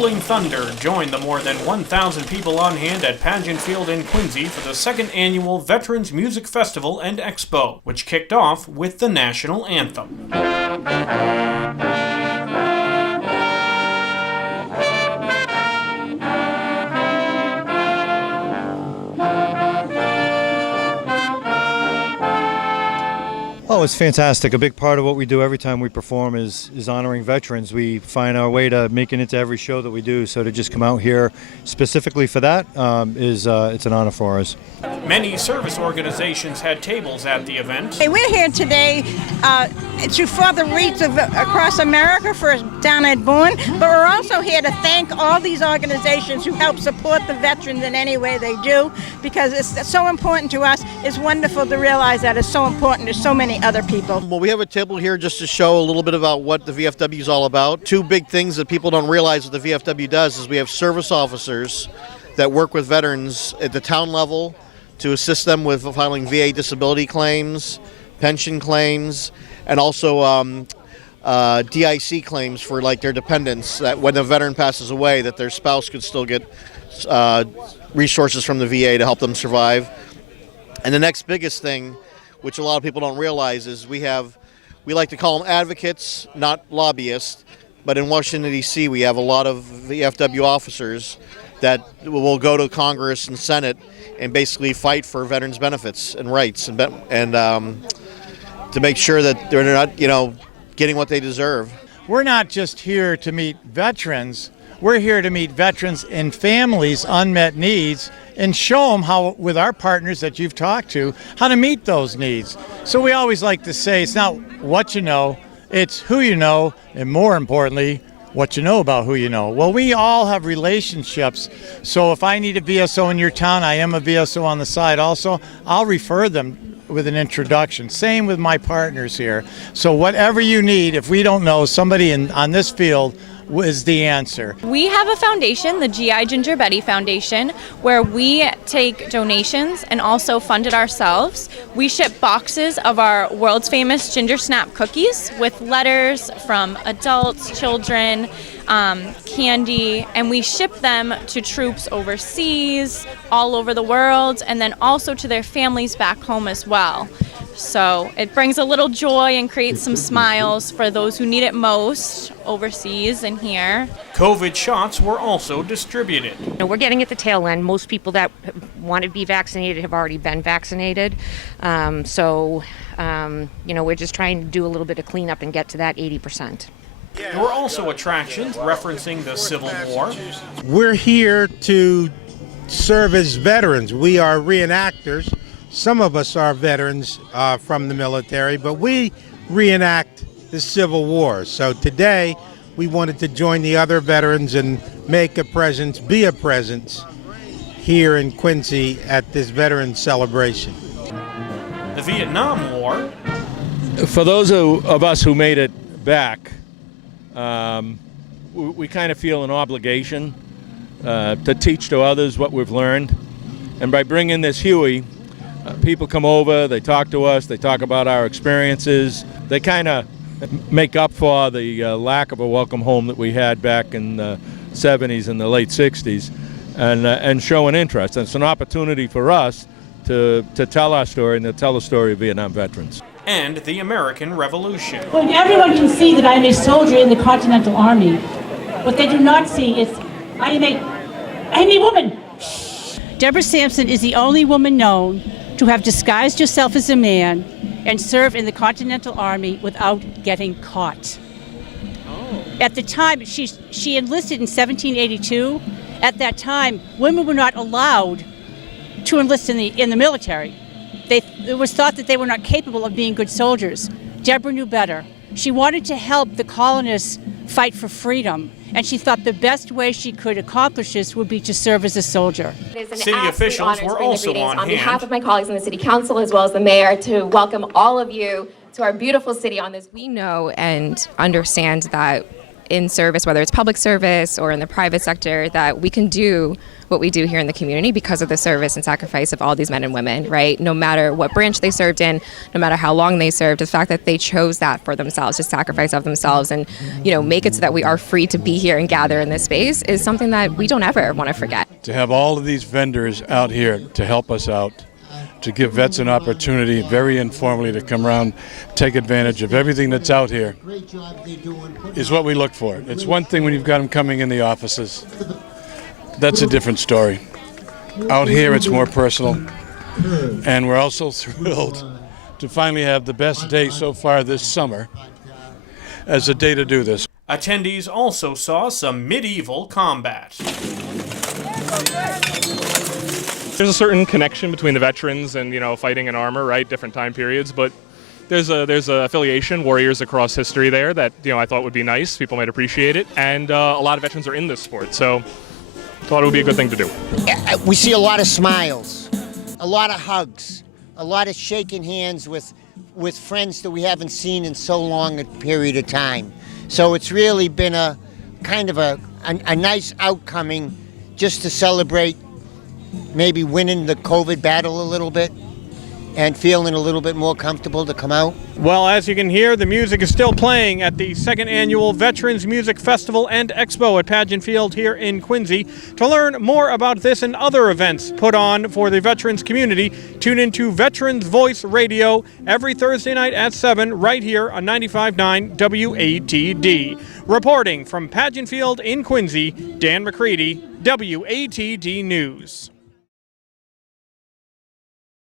Rolling Thunder joined the more than 1,000 people on hand at Pageant Field in Quincy for the second annual Veterans Music Festival and Expo, which kicked off with the national anthem. Oh, it's fantastic. A big part of what we do every time we perform is honoring veterans. We find our way to making it to every show that we do, so to just come out here specifically for that it's an honor for us. Many service organizations had tables at the event. Hey, we're here today to further reach across America for down at Bourne, but we're also here to thank all these organizations who help support the veterans in any way they do, because it's so important to us. It's wonderful to realize that it's so important to so many other people. Well, we have a table here just to show a little bit about what the VFW is all about. Two big things that people don't realize what the VFW does is we have service officers that work with veterans at the town level to assist them with filing VA disability claims, pension claims, and also DIC claims for like their dependents, that when the veteran passes away that their spouse could still get resources from the VA to help them survive. And the next biggest thing, which a lot of people don't realize, is we like to call them advocates, not lobbyists, but in Washington, D.C. we have a lot of VFW officers that will go to Congress and Senate and basically fight for veterans' benefits and rights and to make sure that they're not, getting what they deserve. We're not just here to meet veterans. We're here to meet veterans and families' unmet needs and show them how, with our partners that you've talked to, how to meet those needs. So we always like to say it's not what you know, it's who you know, and more importantly, what you know about who you know. Well, we all have relationships, so if I need a VSO in your town, I am a VSO on the side also, I'll refer them with an introduction. Same with my partners here. So whatever you need, if we don't know, somebody on this field is the answer. We have a foundation, the GI Ginger Betty Foundation, where we take donations and also fund it ourselves. We ship boxes of our world's famous Ginger Snap cookies with letters from adults, children, candy, and we ship them to troops overseas, all over the world, and then also to their families back home as well. So it brings a little joy and creates some smiles for those who need it most overseas and here. COVID shots were also distributed. We're getting at the tail end. Most people that want to be vaccinated have already been vaccinated. We're just trying to do a little bit of cleanup and get to that 80%. There were also attractions referencing the Civil War. We're here to serve as veterans. We are reenactors. Some of us are veterans from the military, but we reenact the Civil War. So today, we wanted to join the other veterans and make a presence, be a presence here in Quincy at this veterans celebration. The Vietnam War. For those of us who made it back, we kind of feel an obligation to teach to others what we've learned. And by bringing this Huey, people come over, they talk to us, they talk about our experiences. They kind of make up for the lack of a welcome home that we had back in the 70s and the late 60s and show an interest. And it's an opportunity for us to tell our story and to tell the story of Vietnam veterans. And the American Revolution. Well, everyone can see that I'm a soldier in the Continental Army. What they do not see is I am a woman. Deborah Sampson is the only woman known to have disguised herself as a man and serve in the Continental Army without getting caught. Oh. At the time, she enlisted in 1782. At that time, women were not allowed to enlist in the military. It was thought that they were not capable of being good soldiers. Deborah knew better. She wanted to help the colonists fight for freedom, and she thought the best way she could accomplish this would be to serve as a soldier. City officials were also on hand. On behalf of my colleagues in the City Council as well as the Mayor, to welcome all of you to our beautiful city on this. We know and understand that in service, whether it's public service or in the private sector, that we can do what we do here in the community because of the service and sacrifice of all these men and women, right? No matter what branch they served in, no matter how long they served, the fact that they chose that for themselves, to sacrifice of themselves and, make it so that we are free to be here and gather in this space is something that we don't ever want to forget. To have all of these vendors out here to help us out, to give vets an opportunity very informally to come around, take advantage of everything that's out here is what we look for. It's one thing when you've got them coming in the offices. That's a different story. Out here it's more personal, and we're also thrilled to finally have the best day so far this summer as a day to do this. Attendees also saw some medieval combat. There's a certain connection between the veterans and, fighting in armor, right? Different time periods, but there's a affiliation, warriors across history there that, I thought would be nice. People might appreciate it, and a lot of veterans are in this sport, so thought it would be a good thing to do. We see a lot of smiles, a lot of hugs, a lot of shaking hands with friends that we haven't seen in so long a period of time. So it's really been a kind of a nice outcoming just to celebrate maybe winning the COVID battle a little bit and feeling a little bit more comfortable to come out. Well, as you can hear, the music is still playing at the second annual Veterans Music Festival and Expo at Pageant Field here in Quincy. To learn more about this and other events put on for the veterans community, tune into Veterans Voice Radio every Thursday night at 7 right here on 95.9 WATD. Reporting from Pageant Field in Quincy, Dan McCready, WATD News.